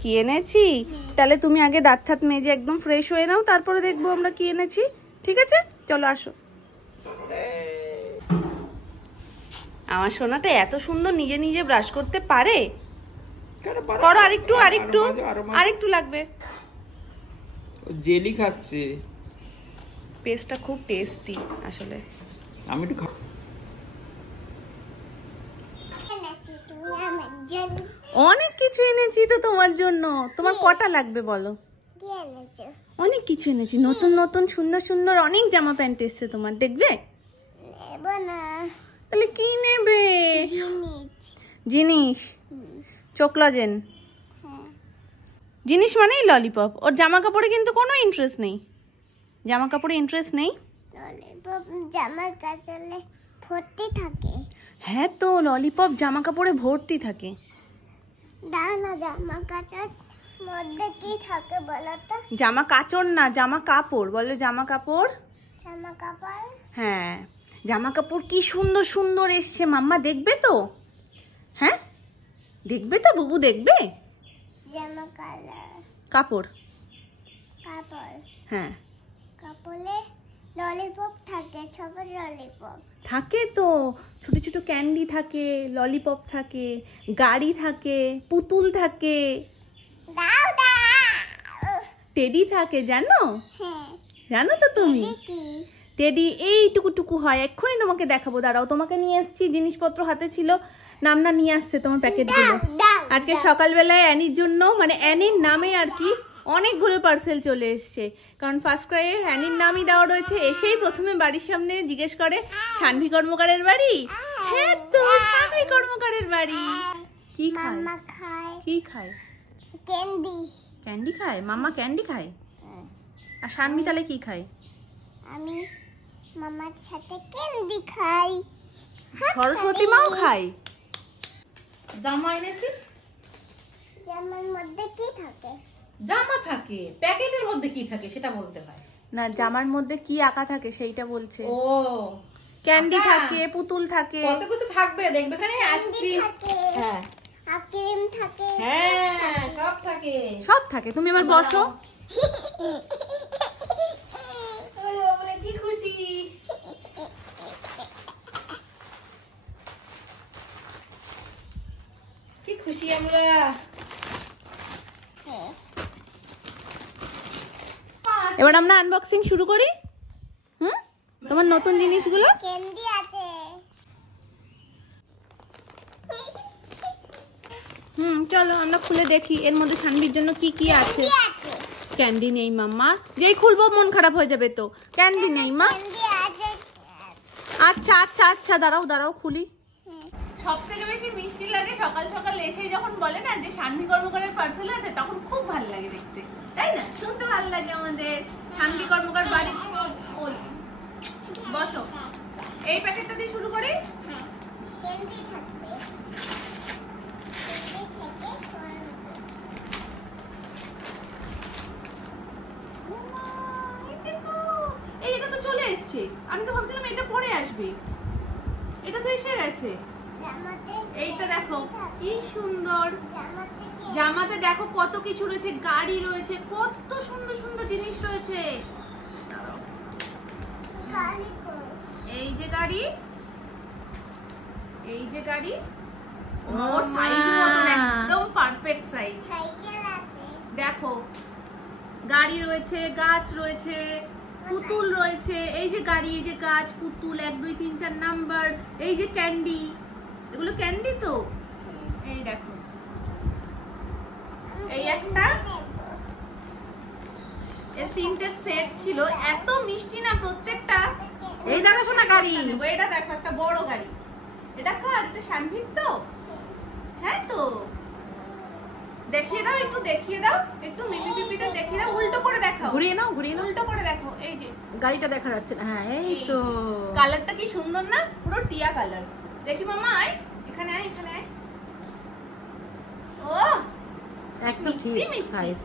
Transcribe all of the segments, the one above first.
কি এনেছি? তাহলে তুমি আগে দাঁত ঠাত মেজে একদম ফ্রেশ হয়ে নাও, তারপরে দেখবো আমরা কি এনেছি। ঠিক আছে, চলো আসো। আমার সোনাটা এত সুন্দর নিজে নিজে ব্রাশ করতে পারে। করো, আরেকটু আরেকটু আরেকটু লাগবে। জেলি খাচ্ছে। পেস্টটা খুব টেস্টি আসলে। আমি একটু অনেক কিছু এনেছি তো তোমার জন্য। তোমার কটা লাগবে বলো? অনেক কিছু এনেছি, নতুন নতুন সুন্দর সুন্দর অনেক জামা প্যান্ট এসছে তোমার, দেখবে? তাহলে কি নেবে? জিনিস? চোকলজেন জিনিস মানেই ললিপপ। ওর জামা কাপড়ে কিন্তু কোনো ইন্টারেস্ট নেই। জামা কাপড়ে ইন্টারেস্ট নেই। জামার কাপড়ে ভর্তি থাকে। হ্যাঁ তো, ললিপপ জামা কাপড়ে ভর্তি থাকে। দাও না, জামা কাপড় মধ্যে কি থাকে বলো তো? জামা কাচড় না, জামা কাপড় বলো। জামা কাপড়। জামা কাপড়? হ্যাঁ, জামা কাপড় কি সুন্দর সুন্দর এসছে। মাম্মা দেখবে তো? হ্যাঁ দেখবে তো, বুবু দেখবে? জামা কালার কাপড়। কাপড়? হ্যাঁ, কাপড়ে ললিপপ থাকে, ছোট ললিপপ থাকে তো। ছোট ছোট ক্যান্ডি থাকে, ললিপপ থাকে, গাড়ি থাকে, পুতুল থাকে, দাও দাও। টেডি থাকে, জানো? হ্যাঁ, জানো তো তুমি? কি টেডি এইটুকু টুকু হয়। এক্ষুনি তোমাকে দেখাবো, দাঁড়াও। তোমাকে নিয়ে এসছি, জিনিসপত্র হাতে ছিল। নামনা নিয়ে আসছে তোমার প্যাকেটগুলো। আজকে সকালবেলায় অ্যানির জন্য, মানে অ্যানির নামে আর কি, অনেকগুলো পার্সেল চলে এসছে। কারণ ফার্স্ট ক্রাইয়ে অ্যানির নামই দেওয়া রয়েছে। এসেই প্রথমে বাড়ির সামনে জিজ্ঞেস করে, সানভি কর্মকারের বাড়ি? হ্যাঁ তো, সানভি কর্মকারের বাড়ি। কি খায়? মাম্মা খায়। কি খায়? ক্যান্ডি। ক্যান্ডি খায়? মাম্মা ক্যান্ডি খায়। আর সানভি তাহলে কি খায়? আমি মামার সাথে ক্যান্ডি খাই। সরস্বতী মাও খায়। জামা এনেছি। জামার মধ্যে কি থাকে? জামা থাকে, প্যাকেটের মধ্যে কি থাকে সেটা বলতে হয় না, জামার মধ্যে কি আঁকা থাকে সেইটা বলছে। ও, ক্যান্ডি থাকে, পুতুল থাকে, কত কিছু থাকবে দেখবে। এখানে আইসক্রিম, হ্যাঁ আইসক্রিম থাকে। হ্যাঁ সব থাকে, সব থাকে। তুমি এবার বসো। বলে কি খুশি। কি খুশি আমরা। এবার আমরা আনবক্সিং শুরু করি। তোমার নতুন জিনিসগুলো। ক্যান্ডি আছে। চলো আমরা খুলে দেখি এর মধ্যে সানভির জন্য কি কি আছে। ক্যান্ডি নেই মাম্মা, যেই খুলবো মন খারাপ হয়ে যাবে তো। ক্যান্ডি নেই মা। ক্যান্ডি আছে। আচ্ছা আচ্ছা আচ্ছা, দাঁড়াও দাঁড়াও খুলি। সব থেকে বেশি মিষ্টি লাগে সকাল সকাল এসে যখন বলে না যে সানভি কর্মকারের পার্সেল আছে, তখন খুব ভালো লাগে দেখতে, তাই না? শুনতে ভালো লাগে আমাদের। সানভি কর্মকার বাড়ি। বসো, এই প্যাকেটটা দিয়ে শুরু করি। ক্যান্ডি থাকবে। এই এটা তো চলে এসেছে। আমি তো ভাবছিলাম এটা পরে আসবে, এটা তো এসে গেছে। এইটা দেখো কি সুন্দর। জামাতে দেখো কত কিছু রয়েছে, গাড়ি রয়েছে, কত সুন্দর সুন্দর জিনিস রয়েছে। এই যে গাড়ি, এই যে গাড়ি, ওর সাইজ মতন একদম পারফেক্ট সাইজ। সাইকেল আছে। দেখো গাড়ি রয়েছে, গাছ রয়েছে, পুতুল রয়েছে। এই যে গাড়ি, এই যে গাছ, পুতুল, 1 2 3 4 নাম্বার। এই যে ক্যান্ডি, এগুলো ক্যান্ডি তো। এই দেখো, এই একটা, এর 3টে সেট ছিল। এত মিষ্টি না প্রত্যেকটা। এই দেখো না গাড়ি, এটা দেখো একটা বড় গাড়ি। এটা কার? এটা সানভির তো। হ্যাঁ তো, দেখিয়ে দাও একটু, দেখিয়ে দাও একটু, মিমি পিপিটা দেখিয়ে দাও। উল্টো করে দেখাও, ঘুরিয়ে নাও, ঘুরিয়ে নাও। উল্টো করে দেখো। এই যে গাড়িটা দেখা যাচ্ছে না। হ্যাঁ এই তো। কালারটা কি সুন্দর না, পুরো টিয়া কালার। দেখি মামা, আয় এখানে, আয় এখানে আয়। ও একদম ঠিক সাইজ,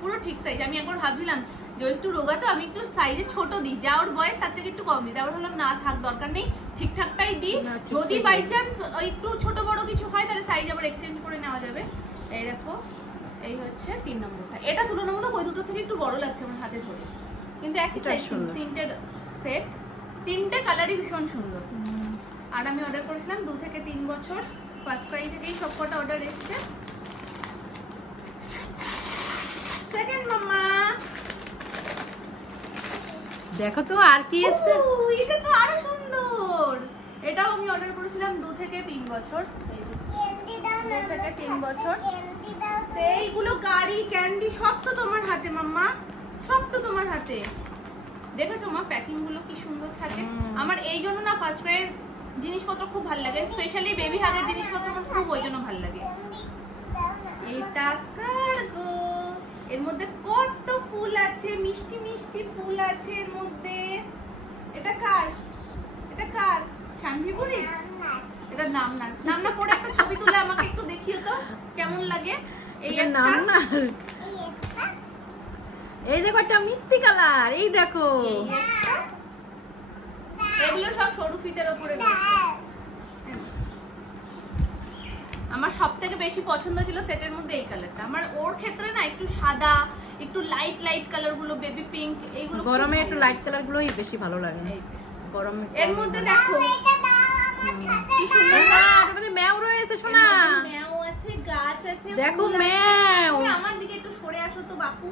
পুরো ঠিক সাইজ। আমি একবার ভাবছিলাম যে একটু রোগা তো, আমি একটু সাইজে ছোট দিই, যা ওর বয়স তার থেকে একটু কম দিই। তারপর ভাবলাম না থাক, দরকার নেই, ঠিকঠাকটাই দিই। যদি বাই চান্স একটু ছোট বড় কিছু হয় তাহলে সাইজ আবার এক্সচেঞ্জ করে নেওয়া যাবে। এই দেখো এই হচ্ছে 3 নম্বরটা। এটা তুলনামূলক ওই দুটো থেকে একটু বড় লাগছে আমার হাতে ধরে, কিন্তু একই সাইজ, তিনটে সেট, তিনটে কালারই ভীষণ সুন্দর। আর আমি অর্ডার করেছিলাম 2 থেকে 3 বছর, ফার্স্ট ক্রাই থেকেই সবকটা অর্ডার এসেছে। সেকেন্ড মাম্মা দেখো তো আর কি এসেছে। এটা তো আরো সুন্দর। এটাও আমি অর্ডার করেছিলাম 2 থেকে 3 বছর, এই যে ক্যান্ডি দাও না 2 থেকে 3 বছর। ক্যান্ডি দাও তো এইগুলো গাড়ি ক্যান্ডি সব তো তোমার হাতে মাম্মা, সব তো তোমার হাতে। দেখেছো মা প্যাকিং গুলো কি সুন্দর থাকে। আমার এই জন্য না ফার্স্ট ক্রাইয়ের জিনিসপত্র খুব ভালো লাগে, স্পেশালি বেবি হাগের জিনিসপত্র আমার খুব ওই জন্য ভালো লাগে। এটা কার গো? এর মধ্যে কত ফুল আছে, মিষ্টি মিষ্টি ফুল আছে এর মধ্যে। এটা কার? এটা কার? শান্তিপুরি? এটা নাম না পড়ে একটা ছবি তুলে আমাকে একটু দেখিও তো কেমন লাগে। এই নাম না, এই দেখো একটা মিষ্টি কালার, এই দেখো এগুলো সব সরু ফিতের উপরে রয়েছে। আমার সবথেকে বেশি পছন্দ ছিল সেটের মধ্যে এই কালারটা। আমার ওর ক্ষেত্রে না একটু সাদা, একটু লাইট লাইট কালার গুলো, বেবি পিঙ্ক, এইগুলো গরমে একটু লাইট কালার গুলোই বেশি ভালো লাগে। গরমে এর মধ্যে দেখো কি সুন্দর আমাদের ম্যাও রয়েছে সোনা, ম্যাও আছে, গাছ আছে, দেখো ফুল আছে। ম্যাও। তুমি আমার দিকে একটু সরে আসো তো বাপু,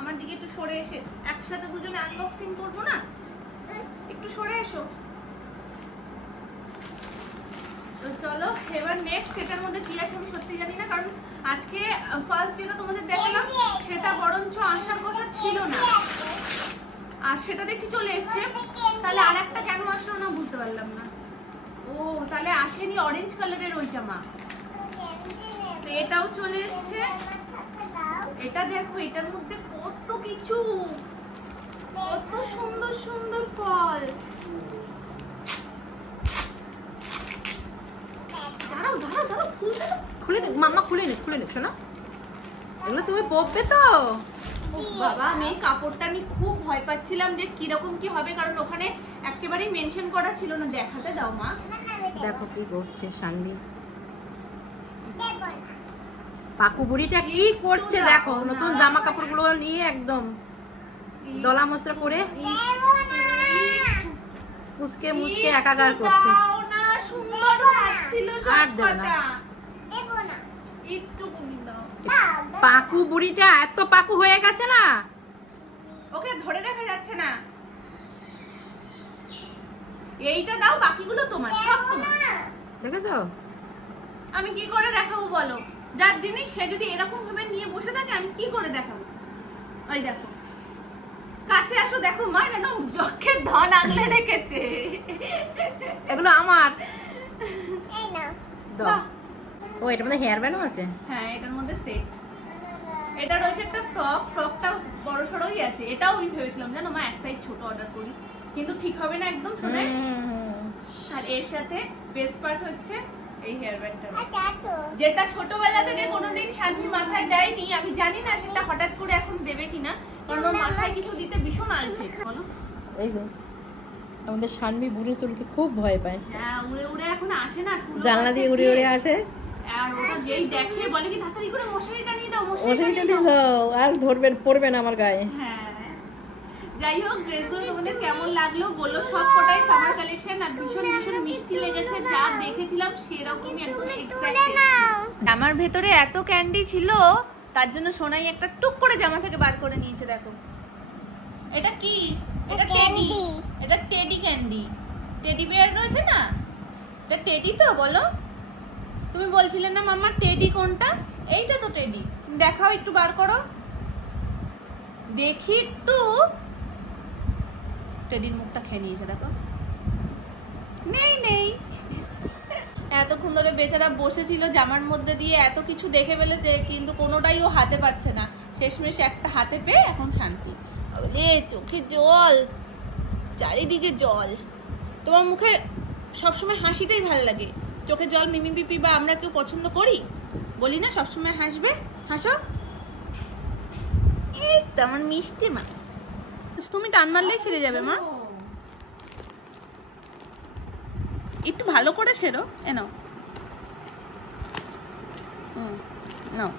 আমার দিকে একটু সরে এসে একসাথে দুজনে আনবক্সিং করবো না, একটু সরে এসো। তো চলো এবার নেক্সট এটার মধ্যে কি আছে আমি সত্যি জানি না, কারণ আজকে ফার্স্ট যেটা তোমাদের দেখালাম সেটা বরঞ্চ আসার কথা ছিল না, আর সেটা দেখি চলে এসছে। তাহলে আর একটা কেন আসলো না বুঝতে পারলাম না। ও তাহলে আসেনি অরেঞ্জ কালারের ওইটা মা। তো এটাও চলে এসছে। এটা দেখো এটার মধ্যে কত কিছু, কত সুন্দর সুন্দর ফল। দাঁড়াও দাঁড়াও দাঁড়াও, খুলে নে মাম্মা, খুলে নে শোনা, এগুলো তুমি পরবে তো? বাবা আমি এই কাপড়টা নিয়ে খুব ভয় পাচ্ছিলাম যে কিরকম কি হবে, কারণ ওখানে একেবারেই মেনশন করা ছিল না। দেখাতে দাও মা। দেখো কি করছে সানভি, পাকু বুড়িটা কি করছে দেখো, নতুন জামা কাপড় গুলো নিয়ে একদম দলা মোচড়া করে মুচকে মুচকে একাকার করছে। দাও না, সুন্দর লাগছিল আর দেব না। সবকটা। দেবো না একটু কমি দাও। পাকু বুড়িটা এত পাকু হয়ে গেছে না, ওকে ধরে রাখা যাচ্ছে না। এইটা দাও, বাকিগুলো তোমার, সব তোমার। দেখেছো? আমি কি করে দেখাবো বলো? যার জিনিস সে যদি এরকম ভাবে নিয়ে বসে থাকে আমি কি করে দেখাবো? ওই দেখো, কাছে আসো, দেখো মা যেন চোখে ধন আগলে রেখেছে। এগুলো আমার এই নাও দাও। বাহ। ও এটার মধ্যে হেয়ার ব্যান্ডও আছে। হ্যাঁ এটার মধ্যে সেট। এটা রয়েছে একটা ফ্রক, ফ্রকটা বড় সড়ই আছে। এটাও আমি ভেবেছিলাম জানো মা এক সাইজ ছোট অর্ডার করি, কিন্তু ঠিক হবে না একদম শুনে। আর এর সাথে বেস্ট পার্ট হচ্ছে এই হেয়ার ব্যান্ডটা, আচ্ছা তো যেটা ছোটবেলা থেকে কোনোদিন শান্তি মাথায় দেয়নি। আমি জানি না সেটা হঠাৎ করে এখন দেবে কিনা, কারণ ওর মাথায় কিছু দিতে ভীষণ আলছে। বলো এই যে আমাদের শানভি বুড়ি চুলকে খুব ভয় পায়, হ্যাঁ উড়ে উড়ে এখন আসে না, তুলো জানলা দিয়ে উড়ে উড়ে আসে। আর ওটা যেই দেখে বলে কি তাড়াতাড়ি করে মশারিটা নিয়ে দাও, মশারিটা ওষুধটা নিয়ে দাও। দাও, আর ধরবেন পড়বে না আমার গায়ে। হ্যাঁ যাই হোক, ড্রেসগুলো তোমাদের কেমন লাগলো বলো। সব কটাই সামার কালেকশন আর ভীষণ ভীষণ মিষ্টি লেগেছে। যা দেখেছিলাম সেরকমই একদম এক্সাক্ট। জামার ভেতরে এত ক্যান্ডি ছিল, তার জন্য সোনাই একটা টুক করে জামা থেকে বার করে নিয়েছে। দেখো এটা কি? এটা টেডি, এটা টেডি ক্যান্ডি, টেডি বিয়ার রয়েছে না, এটা টেডি তো বলো? তুমি বলছিলে না মাম্মা টেডি কোনটা? এইটা তো টেডি। দেখাও একটু বার করো দেখি একটু। টেডির মুখটা খেয়ে নিয়েছে দেখো, নেই নেই। এতক্ষণ ধরে বেচারা বসেছিল জামার মধ্যে দিয়ে, এত কিছু দেখে ফেলেছে কিন্তু কোনোটাই ও হাতে পাচ্ছে না। শেষমেশ একটা হাতে পেয়ে এখন শান্তি। বলে চোখে জল, চারিদিকে জল। তোমার মুখে সবসময় হাসিটাই ভালো লাগে, চোখে জল মিমি পিপি বা আমরা কেউ পছন্দ করি? বলি না সবসময় হাসবে, হাসো। এই তো আমার মিষ্টি মা, তুমি টান মারলেই ছেড়ে যাবে মা। একটু ভালো করে ছেড়ো, এ নাও নাও।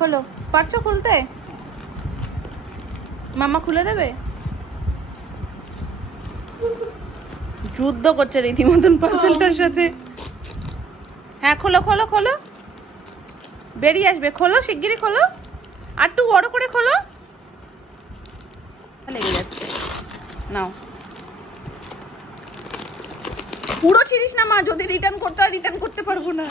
খোলো, পারছো খুলতে? মামা খুলে দেবে? যুদ্ধ করছে রীতিমতন পার্সেলটার সাথে। হ্যাঁ খোলো খোলো খোলো, বেরিয়ে আসবে, খোলো শিগগিরই খোলো, আর একটু বড় করে খোলো, লেগে যাচ্ছে। নাও, পুরো ছিড়িস না মা, যদি রিটার্ন করতে হয় রিটার্ন করতে পারবো না।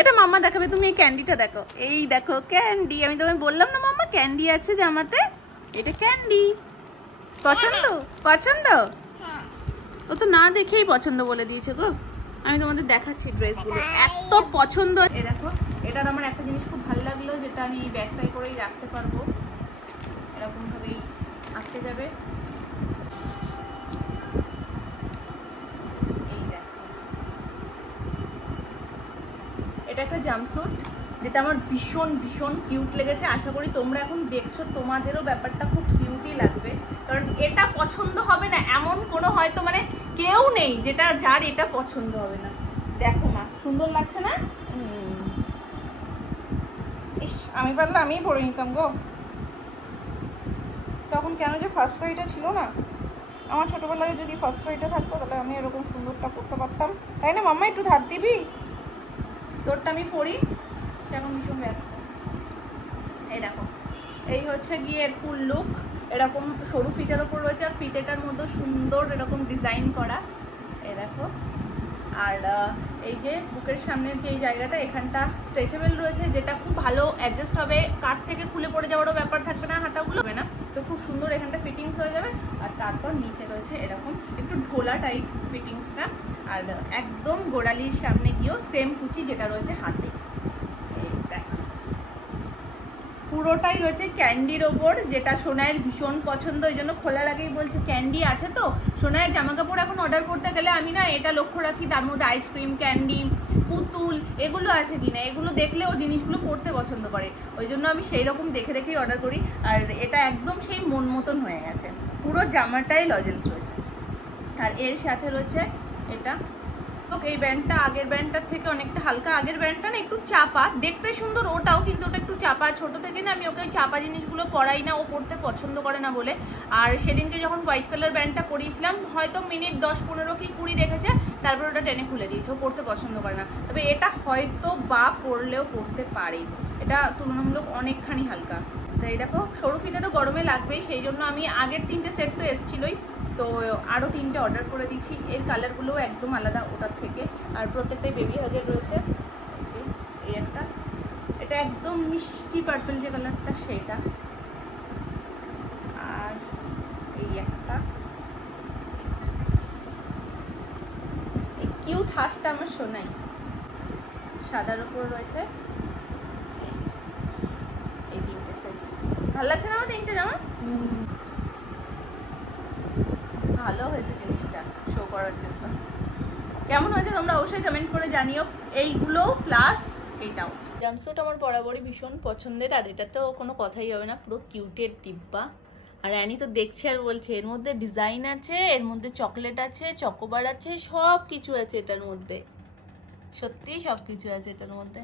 এটা মাম্মা দেখাবে, তুমি এই ক্যান্ডিটা দেখো, এই দেখো ক্যান্ডি, আমি তোমায় বললাম না মাম্মা ক্যান্ডি আছে জামাতে, এটা ক্যান্ডি। পছন্দ? পছন্দ? ও তো না দেখেই পছন্দ বলে দিয়েছে গো। আমি তোমাদের দেখাচ্ছি ড্রেসগুলো, এত পছন্দ। এ দেখো, এটার আমার একটা জিনিস খুব ভালো লাগলো, যেটা আমি এই ব্যাগটাই করেই রাখতে পারবো, এরকম ভাবেই আটকে যাবে। এই দেখো, এটা একটা জাম্পস্যুট, যেটা আমার ভীষণ ভীষণ কিউট লেগেছে। আশা করি তোমরা এখন দেখছো, তোমাদেরও ব্যাপারটা খুব কিউটই লাগবে, কারণ এটা পছন্দ হবে না এমন কোনো হয়তো মানে কেউ নেই যেটা যার এটা পছন্দ হবে না। দেখো মা, সুন্দর লাগছে না? ইস, আমি পারলে আমিই পরে নিতাম গো। তখন কেন যে ফার্স্ট ক্রাইটা ছিল না, আমার ছোটবেলায় যদি ফার্স্ট ক্রাইটা থাকতো তাহলে আমি এরকম সুন্দরটা করতে পারতাম, তাই না মাম্মা? একটু ধার দিবি? তোরটা আমি পড়ি, সে এখন ভীষণ ব্যস্ত। এই দেখো, এই হচ্ছে গিয়ে এর ফুল লুক, এরকম সরু ফিতের ওপর রয়েছে, আর ফিতেটার মধ্যে সুন্দর এরকম ডিজাইন করা, এই দেখো। আর এই যে বুকের সামনের যে জায়গাটা, এখানটা স্ট্রেচেবল রয়েছে, যেটা খুব ভালো অ্যাডজাস্ট হবে, কাট থেকে খুলে পড়ে যাওয়ারও ব্যাপার থাকবে না, হাতাগুলো হবে না, তো খুব সুন্দর এখানটা ফিটিংস হয়ে যাবে। আর তারপর নিচে রয়েছে এরকম একটু ঢোলা টাইপ ফিটিংসটা, আর একদম গোড়ালির সামনে গিয়েও সেম কুচি যেটা রয়েছে হাতে, পুরোটাই রয়েছে ক্যান্ডির ওপর, যেটা সোনায়ের ভীষণ পছন্দ, ওই জন্য খোলার আগেই বলছে ক্যান্ডি আছে তো। সোনায়ের জামা কাপড় এখন অর্ডার করতে গেলে আমি না এটা লক্ষ্য রাখি, তার মধ্যে আইসক্রিম, ক্যান্ডি, পুতুল এগুলো আছে কিনা, এগুলো দেখলে ও জিনিসগুলো পড়তে পছন্দ করে, ওই জন্য আমি সেই রকম দেখে দেখেই অর্ডার করি। আর এটা একদম সেই মন মতন হয়ে গেছে, পুরো জামাটাই লজেন্স রয়েছে। আর এর সাথে রয়েছে এটা, এই ব্যান্ডটা আগের ব্যান্ডটার থেকে অনেকটা হালকা, আগের ব্যান্ডটা না একটু চাপা, দেখতে সুন্দর ওটাও, কিন্তু ওটা একটু চাপা। ছোট থেকে না আমি ওকে ওই চাপা জিনিসগুলো পরাই না, ও পরতে পছন্দ করে না বলে। আর সেদিনকে যখন হোয়াইট কালার ব্যান্ডটা পরিয়েছিলাম, হয়তো মিনিট 10-15 কি 20 রেখেছে, তারপর ওটা টেনে খুলে দিয়েছে, ও পরতে পছন্দ করে না। তবে এটা হয়তো বা পরলেও পরতে পারে, এটা তুলনামূলক অনেকখানি হালকা। তো এই দেখো, সরু ফিতে তো গরমে লাগবেই, সেই জন্য আমি আগের 3টে সেট তো এসেছিলোই, তো আরও 3টে অর্ডার করে দিচ্ছি। এর কালারগুলোও একদম আলাদা ওটার থেকে, আর প্রত্যেকটাই বেবি হাগের রয়েছে। এই একটা, এটা একদম মিষ্টি পার্পল যে কালারটা সেটা, আর এই একটা, এই কিউট হাঁসটা আমার সোনাই, সাদার উপর রয়েছে। এই 3টে সেট ভালো লাগছে না আমার 3টে জামা? ভালো হয়েছে জিনিসটা শো করার জন্য। কেমন হয়েছে তোমরা অবশ্যই কমেন্ট করে জানিও, এইগুলো প্লাস এইটাও। জাম্পস্যুট আমার বরাবরই ভীষণ পছন্দের, আর এটা তো কোনো কথাই হবে না, পুরো কিউটের ডিব্বা। আর অ্যানি তো দেখছে আর বলছে এর মধ্যে ডিজাইন আছে, এর মধ্যে চকলেট আছে, চকোবার আছে, সব কিছু আছে এটার মধ্যে, সত্যিই সব কিছু আছে এটার মধ্যে।